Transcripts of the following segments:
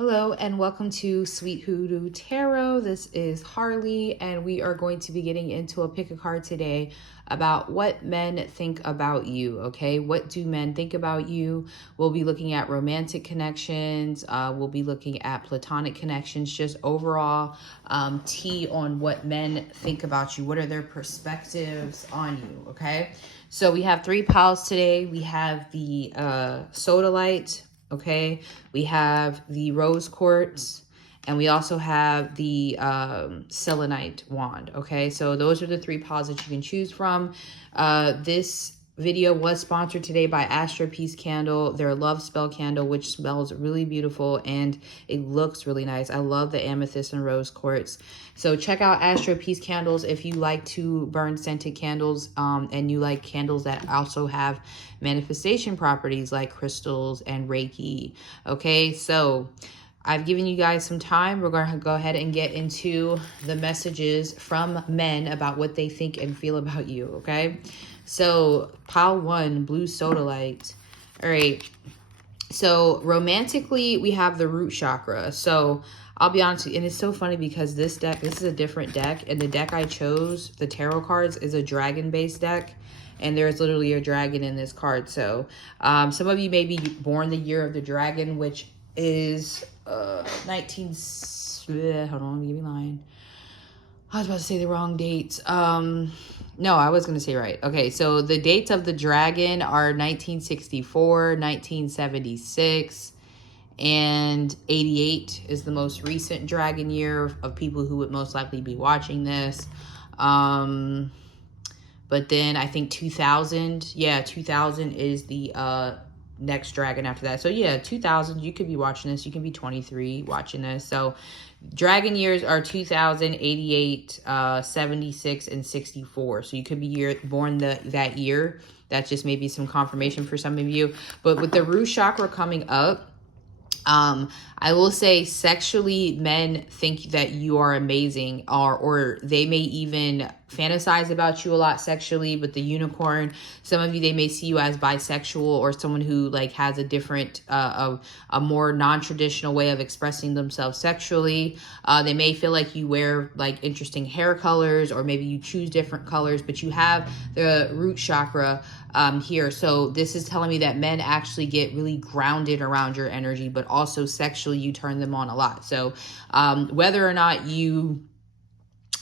Hello and welcome to Sweet Hoodoo Tarot. This is Harley and we are going to be getting into a pick a card today about what men think about you, okay? What do men think about you? We'll be looking at romantic connections. We'll be looking at platonic connections, just overall tea on what men think about you. What are their perspectives on you, okay? So we have three piles today. We have the sodalite, okay, we have the rose quartz, and we also have the selenite wand. Okay, so those are the three piles that you can choose from. This video was sponsored today by Astro Peace Candle, their love spell candle, which smells really beautiful and it looks really nice. I love the amethyst and rose quartz. So check out Astro Peace Candles if you like to burn scented candles and you like candles that also have manifestation properties like crystals and Reiki. Okay, so I've given you guys some time. We're going to go ahead and get into the messages from men about what they think and feel about you, okay? So pile one, blue sodalite. All right. So romantically, we have the root chakra. So I'll be honest with you, and it's so funny because this is a different deck, and the deck I chose, the tarot cards, is a dragon-based deck. And there's literally a dragon in this card. So some of you may be born the year of the dragon, which is hold on, give me a line. I was about to say the wrong dates. No, I was going to say right. Okay, so the dates of the dragon are 1964, 1976, and 88 is the most recent dragon year of people who would most likely be watching this. But then I think 2000, yeah, 2000 is the next dragon after that. So yeah, 2000, you could be watching this. You can be 23 watching this. So dragon years are 2000, 88, 76, and 64. So you could be born that year. That's just maybe some confirmation for some of you. But with the root chakra coming up, I will say sexually, men think that you are amazing, or they may even fantasize about you a lot sexually. But the unicorn, some of you, they may see you as bisexual or someone who like has a different, a more non-traditional way of expressing themselves sexually. They may feel like you wear like interesting hair colors, or maybe you choose different colors, but you have the root chakra here. So this is telling me that men actually get really grounded around your energy, but also sexually you turn them on a lot. So whether or not you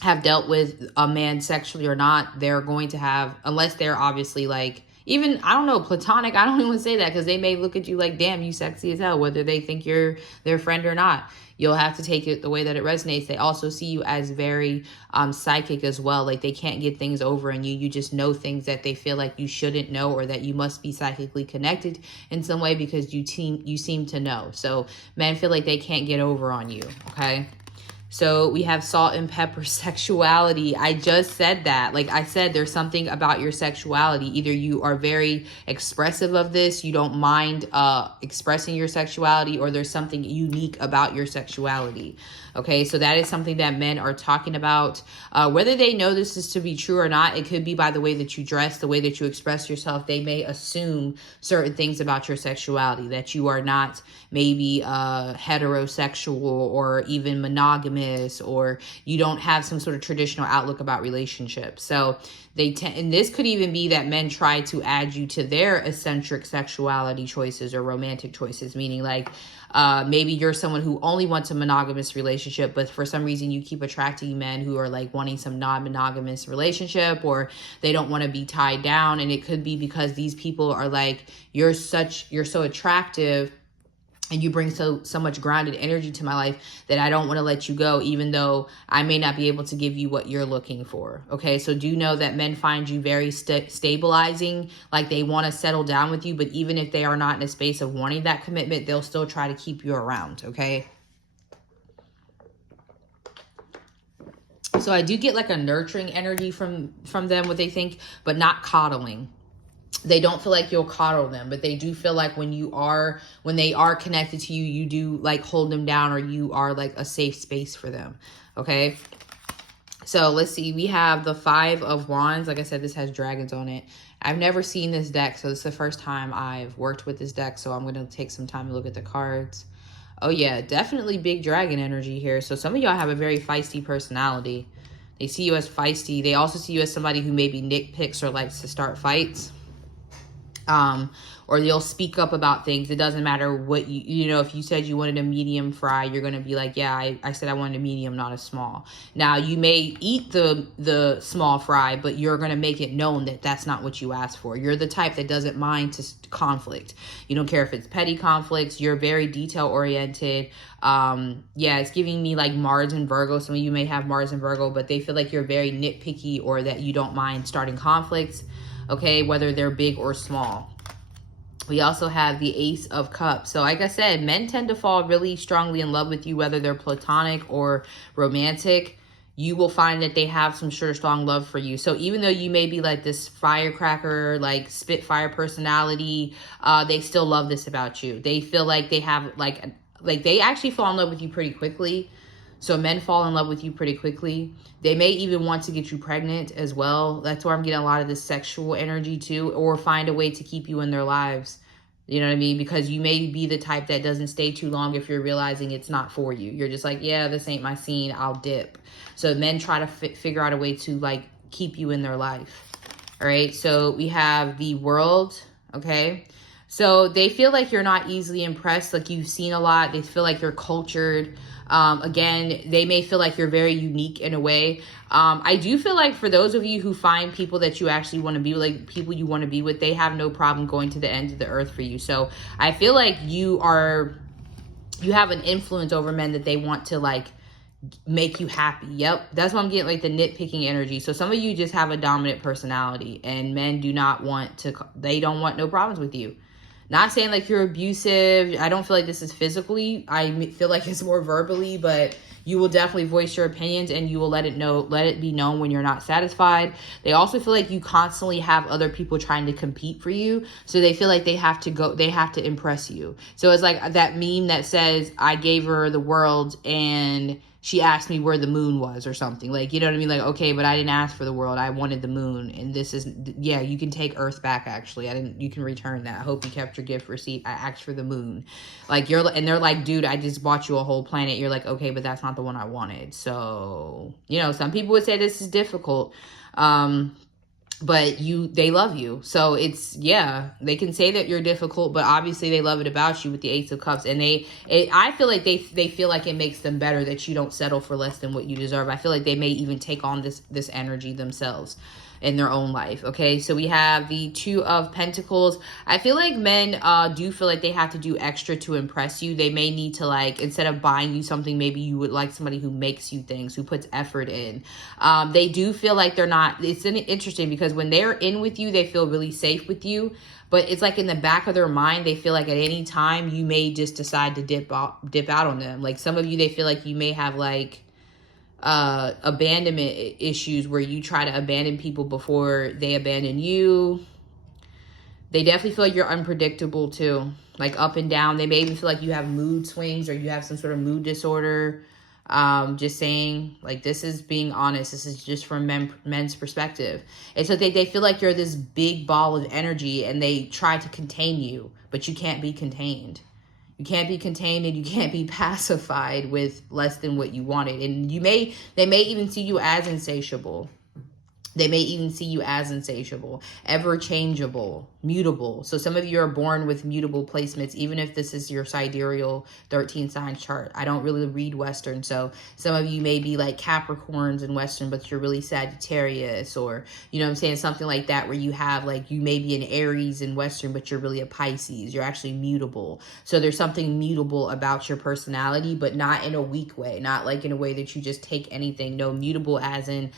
have dealt with a man sexually or not, they're going to have, unless they're obviously like, even, I don't know, platonic, I don't even say that, because they may look at you like, damn, you sexy as hell, whether they think you're their friend or not. You'll have to take it the way that it resonates. They also see you as very psychic as well. Like they can't get things over in you. You just know things that they feel like you shouldn't know, or that you must be psychically connected in some way because you seem to know. So men feel like they can't get over on you, okay? So we have salt and pepper sexuality. I just said that. Like I said, there's something about your sexuality. Either you are very expressive of this, you don't mind expressing your sexuality, or there's something unique about your sexuality. Okay, so that is something that men are talking about. Whether they know this is to be true or not, it could be by the way that you dress, the way that you express yourself. They may assume certain things about your sexuality, that you are not maybe heterosexual or even monogamous, or you don't have some sort of traditional outlook about relationships. So they and this could even be that men try to add you to their eccentric sexuality choices or romantic choices, meaning like maybe you're someone who only wants a monogamous relationship, but for some reason you keep attracting men who are like wanting some non-monogamous relationship, or they don't want to be tied down. And it could be because these people are like, you're so attractive and you bring so much grounded energy to my life that I don't want to let you go, even though I may not be able to give you what you're looking for. Okay, so do know that men find you very stabilizing, like they want to settle down with you, but even if they are not in a space of wanting that commitment, they'll still try to keep you around, okay? So I do get like a nurturing energy from them, what they think, but not coddling. They don't feel like you'll coddle them, but they do feel like when they are connected to you, you do like hold them down, or you are like a safe space for them. Okay. So let's see. We have the 5 of Wands. Like I said, this has dragons on it. I've never seen this deck, so this is the first time I've worked with this deck. So I'm going to take some time to look at the cards. Oh yeah, definitely big dragon energy here. So some of y'all have a very feisty personality. They see you as feisty. They also see you as somebody who maybe nitpicks or likes to start fights. Um, or they'll speak up about things. It doesn't matter what you know, if you said you wanted a medium fry, you're going to be like, yeah, I said I wanted a medium, not a small. Now, you may eat the small fry, but you're going to make it known that that's not what you asked for. You're the type that doesn't mind to conflict. You don't care if it's petty conflicts. You're very detail oriented. Yeah, it's giving me like Mars and Virgo. Some of you may have Mars and Virgo, but they feel like you're very nitpicky or that you don't mind starting conflicts. Okay, whether they're big or small. We also have the Ace of Cups. So like I said, men tend to fall really strongly in love with you, whether they're platonic or romantic. You will find that they have some sort of strong love for you. So even though you may be like this firecracker, like spitfire personality, they still love this about you. They feel like they have like they actually fall in love with you pretty quickly. So men fall in love with you pretty quickly. They may even want to get you pregnant as well. That's where I'm getting a lot of this sexual energy too, or find a way to keep you in their lives. You know what I mean? Because you may be the type that doesn't stay too long if you're realizing it's not for you. You're just like, yeah, this ain't my scene. I'll dip. So men try to figure out a way to like keep you in their life. All right. So we have the World. Okay. So they feel like you're not easily impressed. Like you've seen a lot. They feel like you're cultured. Again, they may feel like you're very unique in a way. I do feel like for those of you who find people that you actually want to be like people you want to be with, they have no problem going to the ends of the earth for you. So I feel like you have an influence over men that they want to like make you happy. Yep. That's why I'm getting like the nitpicking energy. So some of you just have a dominant personality and men they don't want no problems with you. Not saying like you're abusive. I don't feel like this is physically. I feel like it's more verbally, but you will definitely voice your opinions and you will let it be known when you're not satisfied. They also feel like you constantly have other people trying to compete for you. So they feel like they have to impress you. So it's like that meme that says, I gave her the world and she asked me where the moon was or something. Like, you know what I mean? Like, okay, but I didn't ask for the world. I wanted the moon. And this is, yeah, you can take Earth back, actually. You can return that. I hope you kept your gift receipt. I asked for the moon. Like, and they're like, dude, I just bought you a whole planet. You're like, okay, but that's not the one I wanted. So, you know, some people would say this is difficult. But they love you. So it's, yeah, they can say that you're difficult, but obviously they love it about you with the Ace of Cups. And I feel like they feel like it makes them better that you don't settle for less than what you deserve. I feel like they may even take on this energy themselves in their own life. Okay, so we have the Two of Pentacles. I feel like men do feel like they have to do extra to impress you. They may need to, like, instead of buying you something, maybe you would like somebody who makes you things, who puts effort in. They do feel like they're not, it's interesting because when they're in with you, they feel really safe with you. But it's like in the back of their mind, they feel like at any time you may just decide to dip out on them. Like some of you, they feel like you may have like abandonment issues where you try to abandon people before they abandon you. They definitely feel like you're unpredictable too, like up and down. They may even feel like you have mood swings or you have some sort of mood disorder. Just saying, like, this is being honest. This is just from men's perspective. And so they feel like you're this big ball of energy and they try to contain you, but you can't be contained. You can't be contained and you can't be pacified with less than what you wanted. And they may even see you as insatiable. They may even see you as insatiable, ever changeable, mutable. So some of you are born with mutable placements, even if this is your sidereal 13 sign chart. I don't really read Western. So some of you may be like Capricorns in Western, but you're really Sagittarius, or, you know what I'm saying? Something like that, where you have like, you may be an Aries in Western, but you're really a Pisces. You're actually mutable. So there's something mutable about your personality, but not in a weak way, not like in a way that you just take anything. No, mutable as in,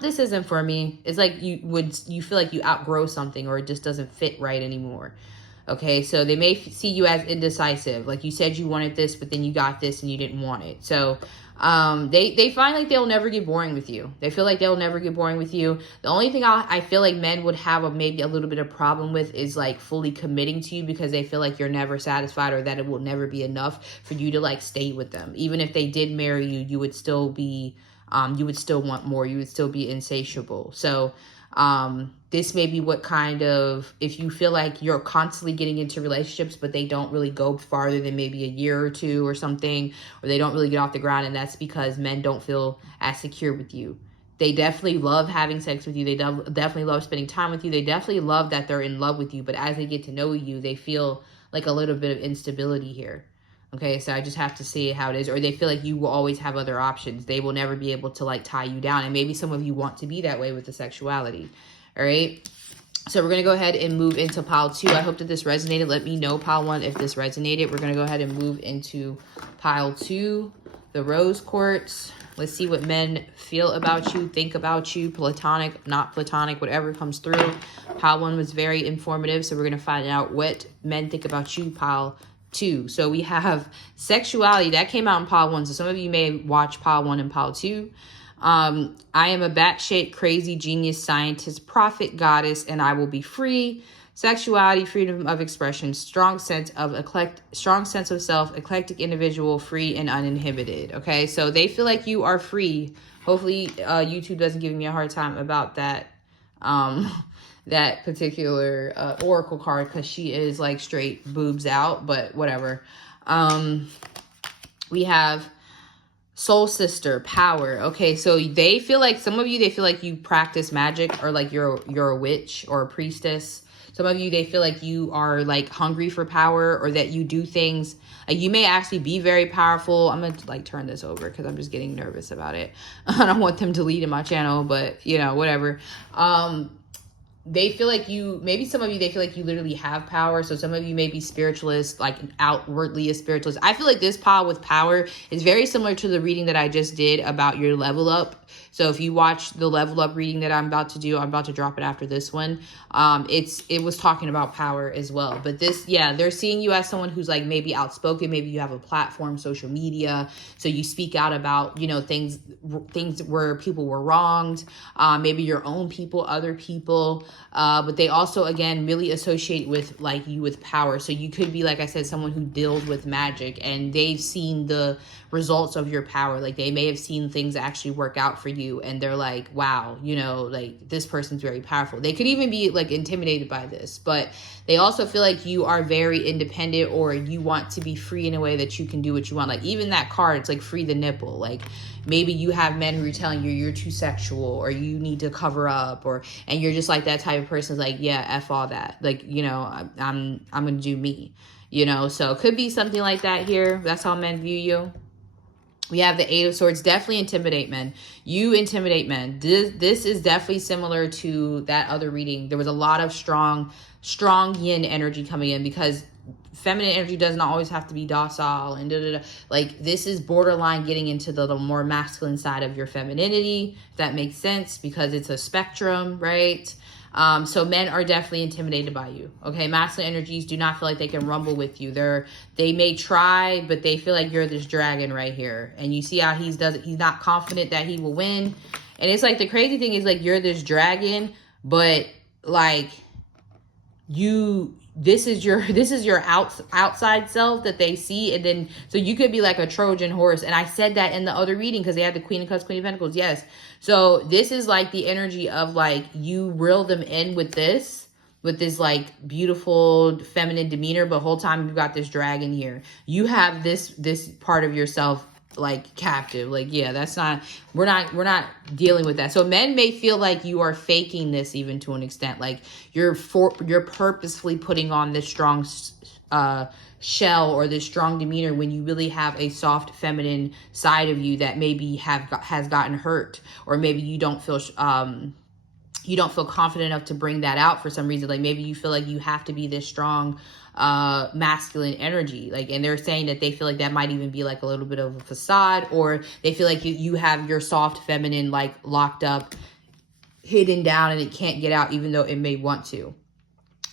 this isn't for me. It's like you feel like you outgrow something or it just doesn't fit right anymore. Okay, so they may see you as indecisive. Like you said you wanted this, but then you got this and you didn't want it. So they find like they'll never get boring with you. They feel like they'll never get boring with you. The only thing I feel like men would have maybe a little bit of problem with is like fully committing to you, because they feel like you're never satisfied or that it will never be enough for you to like stay with them. Even if they did marry you, you would still be you would still want more. You would still be insatiable. So This may be what kind of, if you feel like you're constantly getting into relationships, but they don't really go farther than maybe a year or two or something, or they don't really get off the ground, and that's because men don't feel as secure with you. They definitely love having sex with you. They definitely love spending time with you. They definitely love that they're in love with you. But as they get to know you, they feel like a little bit of instability here. Okay, so I just have to see how it is. Or they feel like you will always have other options. They will never be able to like tie you down. And maybe some of you want to be that way with the sexuality. All right. So we're going to go ahead and move into pile 2. I hope that this resonated. Let me know, pile 1, if this resonated. We're going to go ahead and move into pile 2, the rose quartz. Let's see what men feel about you, think about you, platonic, not platonic, whatever comes through. Pile 1 was very informative, so we're going to find out what men think about you, pile 2. So we have sexuality. That came out in pile 1, so some of you may watch pile 1 and pile 2. I am a batshit crazy genius scientist, prophet, goddess, and I will be free. Sexuality, freedom of expression, strong sense of self, eclectic individual, free and uninhibited. Okay, so they feel like you are free. Hopefully, YouTube doesn't give me a hard time about that. That particular oracle card, because she is like straight boobs out, but whatever. We have soul sister, power. Okay, so they feel like, some of you, they feel like you practice magic, or like you're a witch or a priestess. Some of you, they feel like you are like hungry for power, or that you do things. Like you may actually be very powerful. I'm gonna like turn this over because I'm just getting nervous about it. I don't want them deleting my channel, but you know, whatever. They feel like you, maybe some of you, they feel like you literally have power. So some of you may be spiritualists, like outwardly a spiritualist. I feel like this pile with power is very similar to the reading that I just did about your level up. So if you watch the level up reading that I'm about to do, I'm about to drop it after this one. It was talking about power as well. But this, yeah, they're seeing you as someone who's like maybe outspoken. Maybe you have a platform, social media. So you speak out about, you know, things where people were wronged. Maybe your own people, other people. But they also, again, really associate with like you with power. So you could be, like I said, someone who deals with magic, and they've seen the results of your power. Like they may have seen things actually work out for you, and they're like, wow, you know, like this person's very powerful. They could even be like intimidated by this, but they also feel like you are very independent, or you want to be free in a way that you can do what you want. Like even that card, it's like free the nipple. Like maybe you have men who are telling you you're too sexual, or you need to cover up, and you're just like that type of person. Is like, yeah, F all that. Like, you know, I'm gonna do me, you know. So it could be something like that here. That's how men view you. We have the 8 of Swords. Definitely intimidate men. You intimidate men. This is definitely similar to that other reading. There was a lot of strong yin energy coming in, because feminine energy doesn't always have to be docile and da-da-da. Like this is borderline getting into the more masculine side of your femininity, if that makes sense, because it's a spectrum, right? So men are definitely intimidated by you. Okay, masculine energies do not feel like they can rumble with you. They may try, but they feel like you're this dragon right here. And you see how he's not confident that he will win. And it's like the crazy thing is like you're this dragon, but like this is your outside self that they see. And then so you could be like a Trojan horse, and I said that in the other reading because they had the Queen of Cups, Queen of Pentacles. Yes, so this is like the energy of like you reel them in with this like beautiful feminine demeanor, but whole time you've got this dragon here. You have this part of yourself like captive. Like, yeah, that's not, we're not dealing with that. So men may feel like you are faking this even to an extent. Like you're purposefully putting on this strong shell or this strong demeanor when you really have a soft feminine side of you that maybe has gotten hurt, or maybe you don't feel confident enough to bring that out for some reason. Like maybe you feel like you have to be this strong masculine energy, like, and they're saying that they feel like that might even be like a little bit of a facade, or they feel like you have your soft feminine like locked up, hidden down, and it can't get out even though it may want to.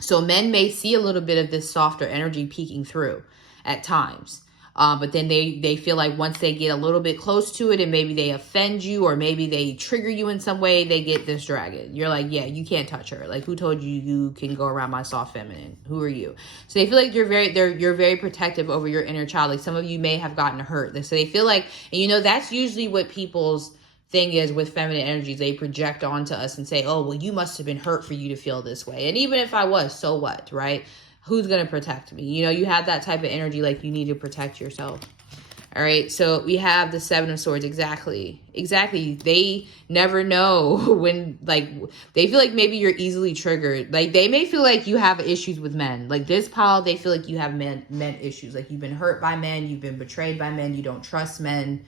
So men may see a little bit of this softer energy peeking through at times. But then they feel like once they get a little bit close to it, and maybe they offend you, or maybe they trigger you in some way, they get this dragon. You're like, yeah, you can't touch her. Like, who told you can go around my soft feminine? Who are you? So they feel like you're very protective over your inner child. Like some of you may have gotten hurt. So they feel like, and you know, that's usually what people's thing is with feminine energies, they project onto us and say, oh, well, you must have been hurt for you to feel this way. And even if I was, so what, right? Who's going to protect me? You know, you have that type of energy, like you need to protect yourself. All right, so we have the Seven of Swords. Exactly. They never know when, like, they feel like maybe you're easily triggered. Like, they may feel like you have issues with men. Like, this pile, they feel like you have men issues. Like, you've been hurt by men, you've been betrayed by men, you don't trust men.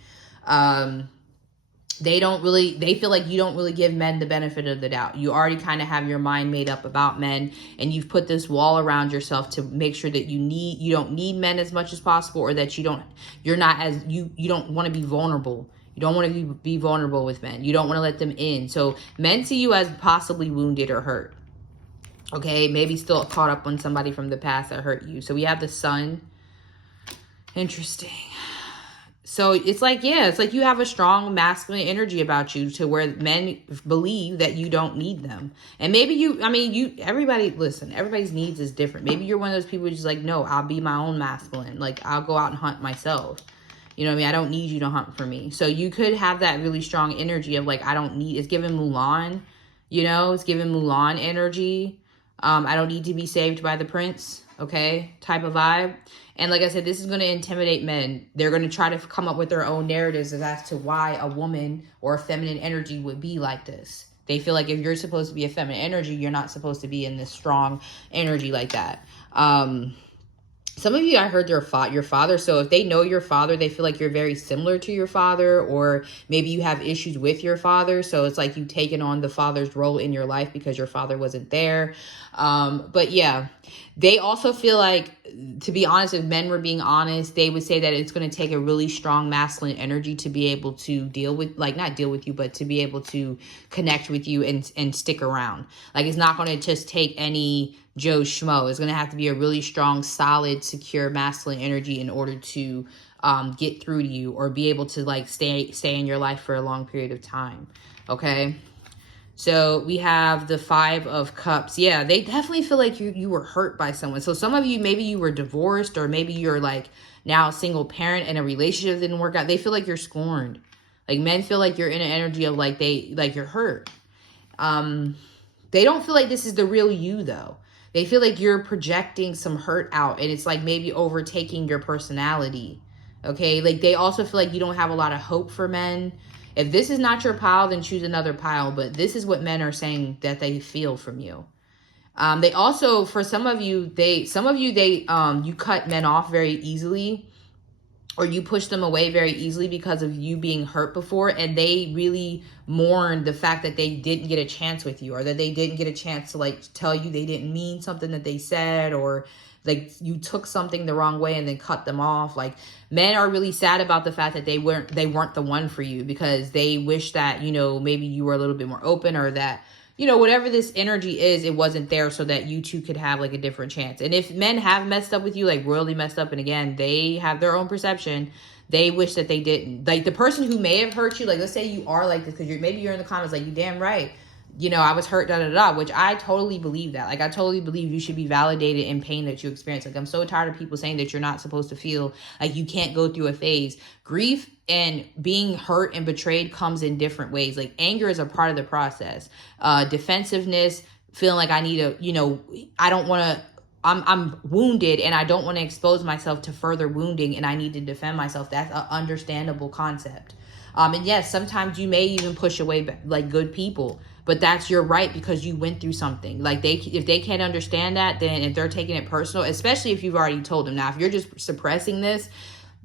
They feel like you don't really give men the benefit of the doubt. You already kind of have your mind made up about men, and you've put this wall around yourself to make sure that you don't need men as much as possible, or that you don't want to be vulnerable. You don't want to be vulnerable with men. You don't want to let them in. So men see you as possibly wounded or hurt. Okay, maybe still caught up on somebody from the past that hurt you. So we have the Sun. Interesting. So it's like, yeah, it's like you have a strong masculine energy about you, to where men believe that you don't need them. And maybe everybody's needs is different. Maybe you're one of those people who's just like, no, I'll be my own masculine. Like, I'll go out and hunt myself. You know what I mean? I don't need you to hunt for me. So you could have that really strong energy of like, it's giving Mulan, you know, it's giving Mulan energy. I don't need to be saved by the prince. Okay, type of vibe. And like I said, this is going to intimidate men. They're going to try to come up with their own narratives as to why a woman or a feminine energy would be like this. They feel like if you're supposed to be a feminine energy, you're not supposed to be in this strong energy like that. Some of you, I heard your father. So if they know your father, they feel like you're very similar to your father, or maybe you have issues with your father. So it's like you taken on the father's role in your life because your father wasn't there. But yeah, they also feel like, to be honest, if men were being honest, they would say that it's going to take a really strong masculine energy to be able to not deal with you, but to be able to connect with you and stick around. Like, it's not going to just take any Joe Schmo. It's going to have to be a really strong, solid, secure masculine energy in order to get through to you, or be able to like stay in your life for a long period of time. Okay. So we have the Five of Cups. Yeah, they definitely feel like you were hurt by someone. So some of you, maybe you were divorced, or maybe you're like now a single parent and a relationship didn't work out. They feel like you're scorned. Like, men feel like you're in an energy of like you're hurt. They don't feel like this is the real you though. They feel like you're projecting some hurt out, and it's like maybe overtaking your personality. Okay, like they also feel like you don't have a lot of hope for men. If this is not your pile, then choose another pile. But this is what men are saying that they feel from you. They also, for some of you, you cut men off very easily, or you push them away very easily because of you being hurt before. And they really mourn the fact that they didn't get a chance with you, or that they didn't get a chance to like tell you they didn't mean something that they said, or like you took something the wrong way and then cut them off. Like, men are really sad about the fact that they weren't the one for you, because they wish that, you know, maybe you were a little bit more open, or that, you know, whatever this energy is, it wasn't there so that you two could have like a different chance. And if men have messed up with you, like royally messed up, and again, they have their own perception, they wish that they didn't. Like, the person who may have hurt you, like, let's say you are like this, because maybe you're in the comments like, you damn right, you know, I was hurt, which I totally believe that. Like, I totally believe you should be validated in pain that you experience. Like, I'm so tired of people saying that you're not supposed to feel, like you can't go through a phase. Grief and being hurt and betrayed comes in different ways. Like, anger is a part of the process. Defensiveness, feeling like I need to, you know, I don't want to, I'm wounded and I don't want to expose myself to further wounding, and I need to defend myself. That's an understandable concept. And yes, sometimes you may even push away like good people, but that's your right, because you went through something. Like, if they can't understand that, then if they're taking it personal, especially if you've already told them. Now, if you're just suppressing this,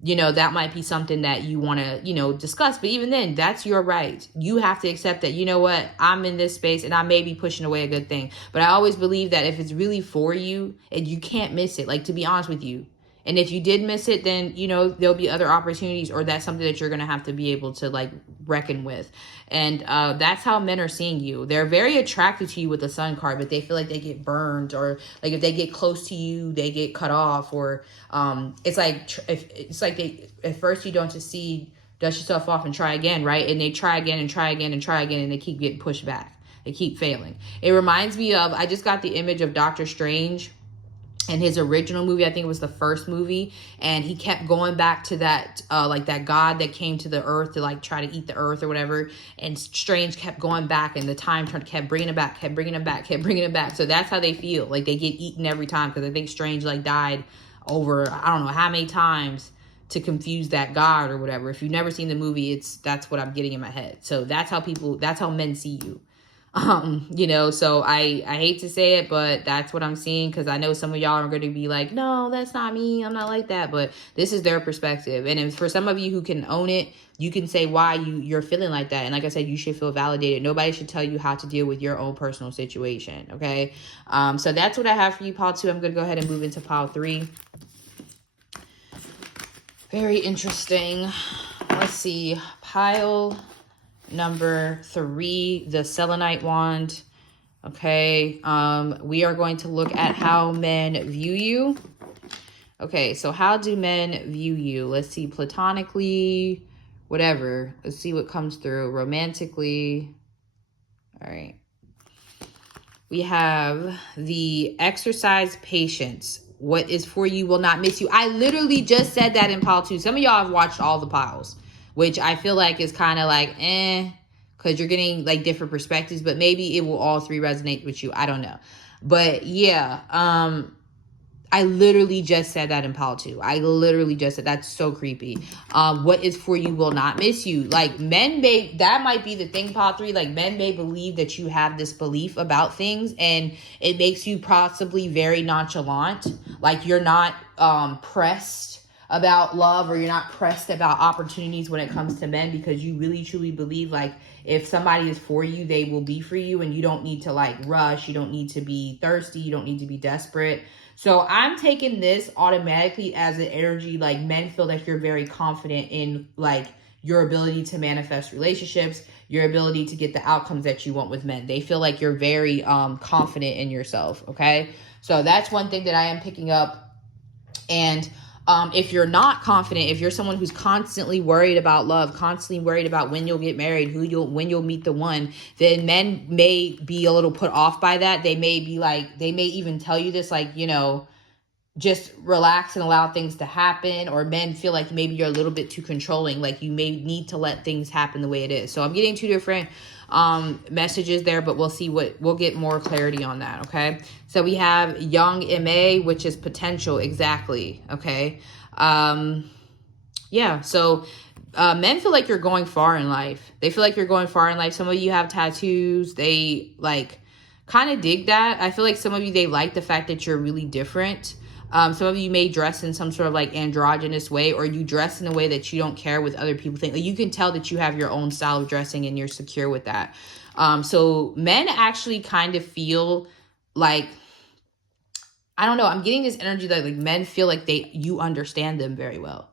you know, that might be something that you want to, you know, discuss. But even then, that's your right. You have to accept that, you know what, I'm in this space and I may be pushing away a good thing. But I always believe that if it's really for you, and you can't miss it, like, to be honest with you. And if you did miss it, then, you know, there'll be other opportunities, or that's something that you're going to have to be able to like reckon with. And that's how men are seeing you. They're very attracted to you with the Sun card, but they feel like they get burned, or like if they get close to you, they get cut off, or it's like they, at first you don't succeed, dust yourself off and try again, right? And they try again and try again and try again, and they keep getting pushed back. They keep failing. It reminds me of, I just got the image of Doctor Strange. in his original movie. I think it was the first movie, and he kept going back to that like that god that came to the earth to like try to eat the earth or whatever, and Strange kept going back, and the time turn kept bringing it back, kept bringing it back, kept bringing it back. So that's how they feel, like they get eaten every time, because I think Strange like died over I don't know how many times to confuse that god or whatever. If you've never seen the movie, that's what I'm getting in my head. So that's how men see you. You know, so I hate to say it, but that's what I'm seeing, because I know some of y'all are going to be like, no, that's not me, I'm not like that, but this is their perspective. And if for some of you who can own it, you can say why you're feeling like that. And like I said, you should feel validated. Nobody should tell you how to deal with your own personal situation. Okay. So that's what I have for you, pile 2. I'm going to go ahead and move into pile 3. Very interesting. Let's see, pile number 3, the selenite wand. Okay, we are going to look at how men view you. Okay, so how do men view you? Let's see, platonically, whatever. Let's see what comes through. Romantically. All right. We have the exercise patience. What is for you will not miss you. I literally just said that in pile 2. Some of y'all have watched all the piles, which I feel like is kind of like, because you're getting like different perspectives, but maybe it will all 3 resonate with you. I don't know. But yeah, I literally just said that in pile 2. I literally just said, that's so creepy. What is for you will not miss you. Like men may, that might be the thing, pile 3. Like men may believe that you have this belief about things, and it makes you possibly very nonchalant. Like you're not pressed about love, or you're not pressed about opportunities when it comes to men, because you really truly believe like if somebody is for you, they will be for you, and you don't need to like rush. You don't need to be thirsty. You don't need to be desperate. So I'm taking this automatically as an energy, like men feel like you're very confident in like your ability to manifest relationships, your ability to get the outcomes that you want with men. They feel like you're very confident in yourself, okay? So that's one thing that I am picking up. And if you're not confident, if you're someone who's constantly worried about love, constantly worried about when you'll get married, when you'll meet the one, then men may be a little put off by that. They may be like, they may even tell you this, like, you know, just relax and allow things to happen. Or men feel like maybe you're a little bit too controlling, like you may need to let things happen the way it is. So I'm getting 2 different messages there, but we'll get more clarity on that. Okay. So we have young MA, which is potential. Exactly. Okay. Yeah. So men feel like you're going far in life. They feel like you're going far in life. Some of you have tattoos. They like kind of dig that. I feel like some of you, they like the fact that you're really different. Some of you may dress in some sort of like androgynous way, or you dress in a way that you don't care what other people think. Like you can tell that you have your own style of dressing and you're secure with that. So men actually kind of feel like, I don't know, I'm getting this energy that like men feel like you understand them very well.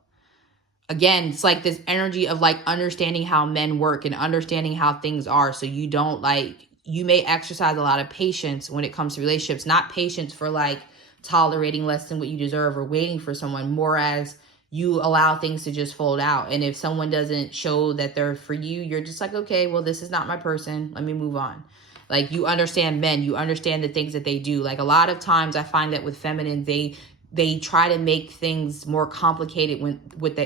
Again, it's like this energy of like understanding how men work and understanding how things are. So you don't like, you may exercise a lot of patience when it comes to relationships, not patience for like tolerating less than what you deserve or waiting for someone, more as you allow things to just fold out. And if someone doesn't show that they're for you, you're just like, okay, well, this is not my person. Let me move on. Like you understand men, you understand the things that they do. Like a lot of times I find that with feminine, they try to make things more complicated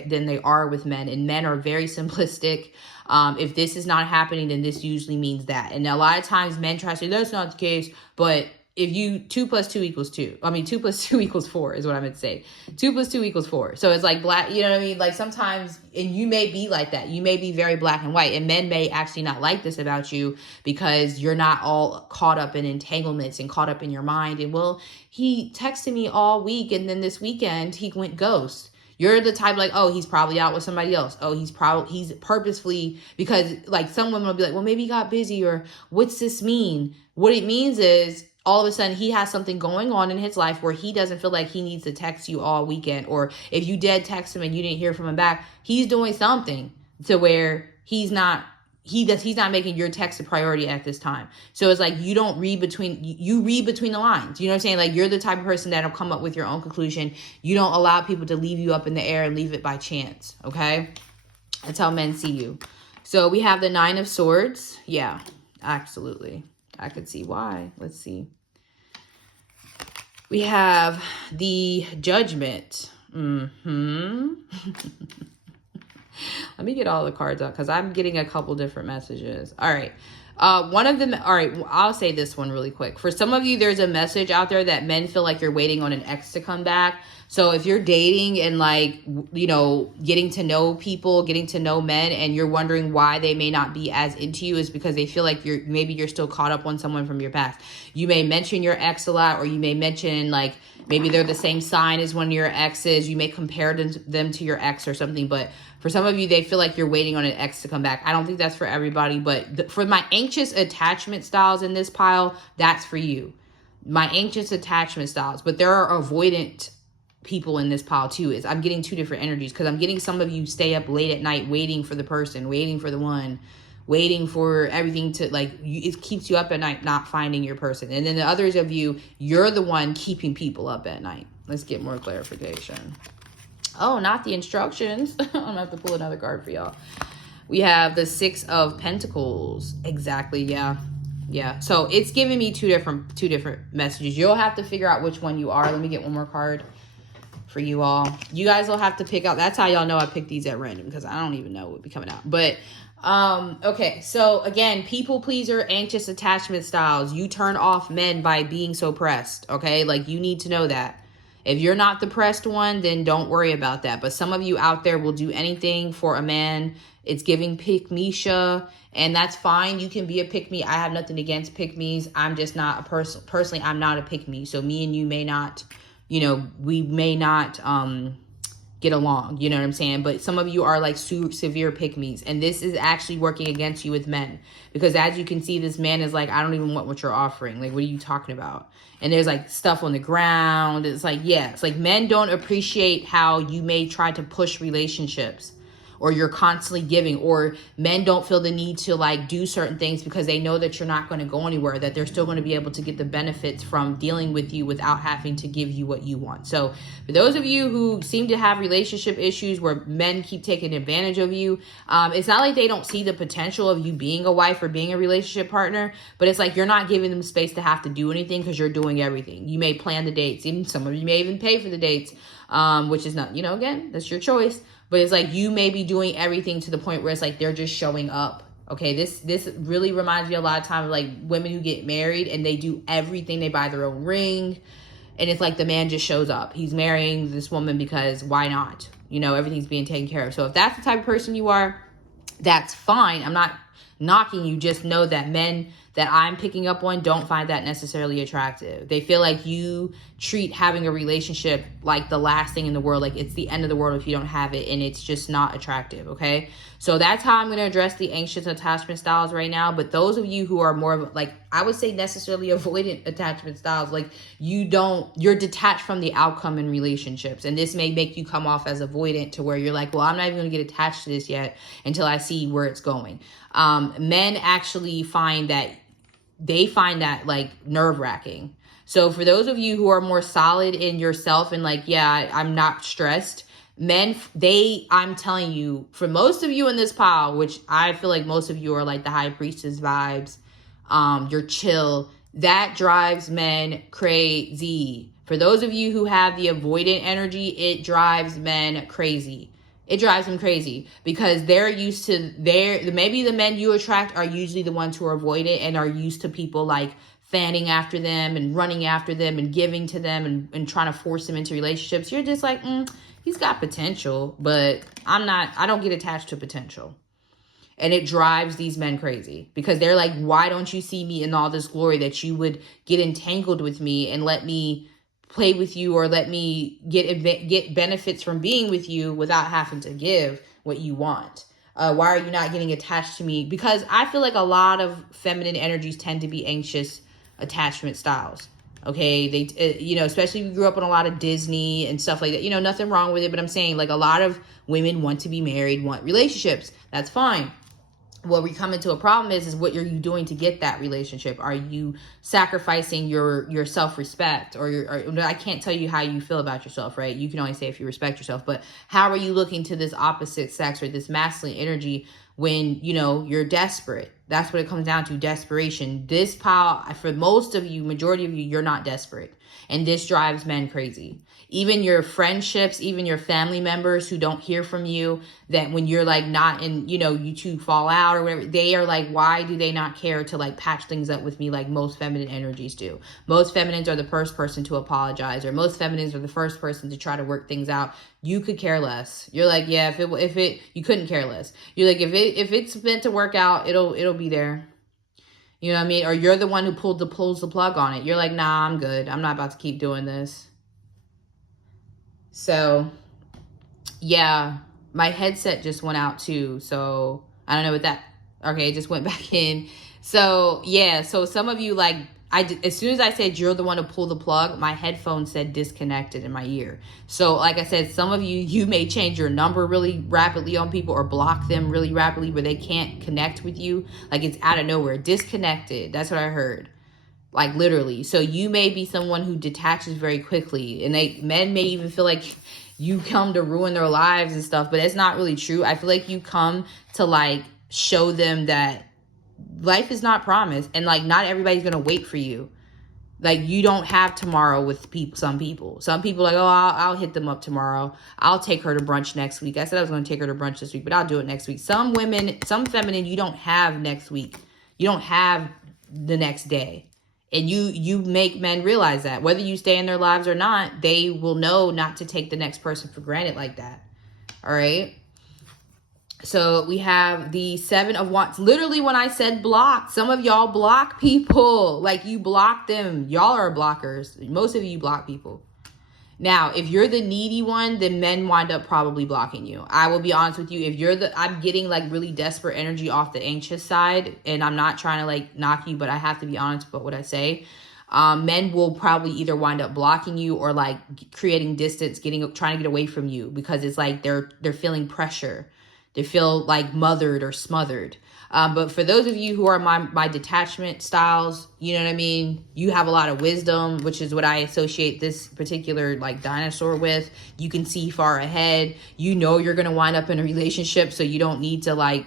than they are with men. And men are very simplistic. If this is not happening, then this usually means that. And a lot of times men try to say that's not the case, but if you 2 + 2 = 2. I mean, 2 + 2 = 4 is what I meant to say. 2 + 2 = 4. So it's like black, you know what I mean? Like sometimes, and you may be like that. You may be very black and white, and men may actually not like this about you because you're not all caught up in entanglements and caught up in your mind. And well, he texted me all week, and then this weekend he went ghost. You're the type like, oh, he's probably out with somebody else. Oh, he's purposefully, because like some women will be like, well, maybe he got busy, or what's this mean? What it means is, all of a sudden he has something going on in his life where he doesn't feel like he needs to text you all weekend. Or if you did text him and you didn't hear from him back, he's doing something to where he's not making your text a priority at this time. So it's like you read between the lines. You know what I'm saying? Like you're the type of person that'll come up with your own conclusion. You don't allow people to leave you up in the air and leave it by chance. Okay? That's how men see you. So we have the 9 of Swords. Yeah, absolutely. I could see why. Let's see. We have the Judgment. Let me get all the cards out because I'm getting a couple different messages. All right. One of them, all right, I'll say this one really quick. For some of you, there's a message out there that men feel like you're waiting on an ex to come back. So if you're dating and like, you know, getting to know people, getting to know men, and you're wondering why they may not be as into you, is because they feel like maybe you're still caught up on someone from your past. You may mention your ex a lot, or you may mention like maybe they're the same sign as one of your exes. You may compare them to your ex or something. But for some of you, they feel like you're waiting on an ex to come back. I don't think that's for everybody, but for my anxious attachment styles in this pile, that's for you. My anxious attachment styles. But there are avoidant people in this pile too. I'm getting two different energies, because I'm getting some of you stay up late at night waiting for the person, waiting for the one, waiting for everything to like, it keeps you up at night not finding your person. And then the others of you, you're the one keeping people up at night. Let's get more clarification. Oh, not the instructions. I'm gonna have to pull another card for y'all. We have the Six of Pentacles. Exactly. Yeah. So it's giving me two different messages. You'll have to figure out which one you are. Let me get one more card for you all. You guys will have to pick out. That's how y'all know I picked these at random, because I don't even know what would be coming out. But okay, so again, people pleaser, anxious attachment styles. You turn off men by being so pressed. Okay, like you need to know that. If you're not the pressed one, then don't worry about that. But some of you out there will do anything for a man. It's giving pick-me-sha, and that's fine. You can be a pick-me. I have nothing against pick-me's. I'm just not a person. Personally, I'm not a pick-me. So me and you may not, you know, we may not get along. You know what I'm saying? But some of you are like severe pick-me's, and this is actually working against you with men. Because as you can see, this man is like, I don't even want what you're offering. Like, what are you talking about? And there's like stuff on the ground. It's like, yeah, it's like men don't appreciate how you may try to push relationships, or you're constantly giving, or men don't feel the need to like do certain things because they know that you're not going to go anywhere, that they're still going to be able to get the benefits from dealing with you without having to give you what you want. So for those of you who seem to have relationship issues where men keep taking advantage of you, it's not like they don't see the potential of you being a wife or being a relationship partner, but it's like you're not giving them space to have to do anything because you're doing everything. You may plan the dates. Even some of you may even pay for the dates, which is not, you know, again, that's your choice. But it's like you may be doing everything to the point where it's like they're just showing up. Okay, this really reminds me a lot of times of like women who get married and they do everything. They buy their own ring, and it's like the man just shows up. He's marrying this woman because why not? You know, everything's being taken care of. So if that's the type of person you are, that's fine. I'm not knocking you. Just know that men that I'm picking up on don't find that necessarily attractive. They feel like you treat having a relationship like the last thing in the world, like it's the end of the world if you don't have it, and it's just not attractive, okay? So that's how I'm going to address the anxious attachment styles right now. But those of you who are more of, like, I would say necessarily avoidant attachment styles, like you're detached from the outcome in relationships, and this may make you come off as avoidant to where you're like, well, I'm not even going to get attached to this yet until I see where it's going. Men actually find that like nerve-wracking. So for those of you who are more solid in yourself and like, yeah, I'm not stressed, men, I'm telling you, for most of you in this pile, which I feel like most of you are like the high priestess vibes, you're chill, that drives men crazy. For those of you who have the avoidant energy, it drives men crazy. It drives them crazy because they're used to maybe the men you attract are usually the ones who are avoidant and are used to people like fanning after them and running after them and giving to them and trying to force them into relationships. You're just like, he's got potential, but I don't get attached to potential. And it drives these men crazy because they're like, why don't you see me in all this glory that you would get entangled with me and let me play with you or let me get benefits from being with you without having to give what you want? Why are you not getting attached to me? Because I feel like a lot of feminine energies tend to be anxious attachment styles. Okay, they especially if you grew up on a lot of Disney and stuff like that. Nothing wrong with it, but I'm saying like a lot of women want to be married, want relationships. That's fine. What we come into a problem is what are you doing to get that relationship? Are you sacrificing your self-respect or I can't tell you how you feel about yourself, right? You can only say if you respect yourself, but how are you looking to this opposite sex or this masculine energy when, you're desperate? That's what it comes down to, desperation. This pile, for most of you, majority of you, you're not desperate. And this drives men crazy. Even your friendships, even your family members who don't hear from you, that when you're like not in, you know, you two fall out or whatever, they are like, why do they not care to like patch things up with me like most feminine energies do? Most feminines are the first person to apologize, or most feminines are the first person to try to work things out. You could care less. You're like, yeah, if it you couldn't care less. You're like, if it's meant to work out, it'll be there. You know what I mean? Or you're the one who pulls the plug on it. You're like, nah, I'm good. I'm not about to keep doing this. So, yeah, my headset just went out too. So, I don't know what that... Okay, it just went back in. So, yeah. So, some of you, like, as soon as I said you're the one to pull the plug, my headphone said disconnected in my ear. So, like I said, some of you may change your number really rapidly on people or block them really rapidly where they can't connect with you. Like, it's out of nowhere. Disconnected. That's what I heard. Like, literally. So you may be someone who detaches very quickly, and men may even feel like you come to ruin their lives and stuff, but it's not really true. I feel like you come to like show them that life is not promised, and like not everybody's gonna wait for you. Like, you don't have tomorrow with people. Some people like, oh, I'll hit them up tomorrow. I'll take her to brunch next week. I said I was going to take her to brunch this week, but I'll do it next week. Some women, some feminine, you don't have next week. You don't have the next day. And you make men realize that. Whether you stay in their lives or not, they will know not to take the next person for granted like that. All right? So we have the Seven of Wands. Literally, when I said block, some of y'all block people. Like, you block them. Y'all are blockers. Most of you block people. Now, if you're the needy one, then men wind up probably blocking you. I will be honest with you. If you're I'm getting like really desperate energy off the anxious side, and I'm not trying to like knock you, but I have to be honest about what I say. Men will probably either wind up blocking you or like creating distance, trying to get away from you, because it's like they're feeling pressure. They feel like mothered or smothered. But for those of you who are my detachment styles, you know what I mean? You have a lot of wisdom, which is what I associate this particular like dinosaur with. You can see far ahead. You know you're going to wind up in a relationship, so you don't need to like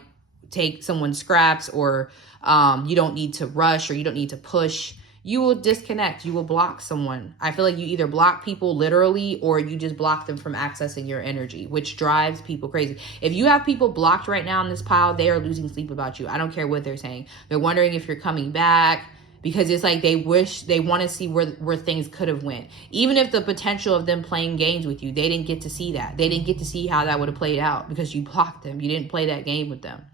take someone's scraps, or you don't need to rush, or you don't need to push. You will disconnect. You will block someone. I feel like you either block people literally, or you just block them from accessing your energy, which drives people crazy. If you have people blocked right now in this pile, they are losing sleep about you. I don't care what they're saying. They're wondering if you're coming back, because it's like they want to see where things could have went. Even if the potential of them playing games with you, they didn't get to see that. They didn't get to see how that would have played out because you blocked them. You didn't play that game with them.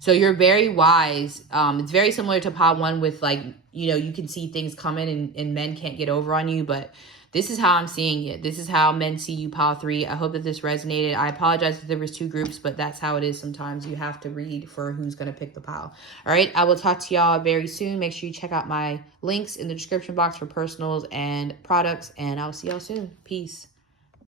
So you're very wise. It's very similar to pile one with like, you know, you can see things coming and men can't get over on you. But this is how I'm seeing it. This is how men see you, pile three. I hope that this resonated. I apologize if there was two groups, but that's how it is sometimes. You have to read for who's going to pick the pile. All right. I will talk to y'all very soon. Make sure you check out my links in the description box for personals and products. And I'll see y'all soon. Peace.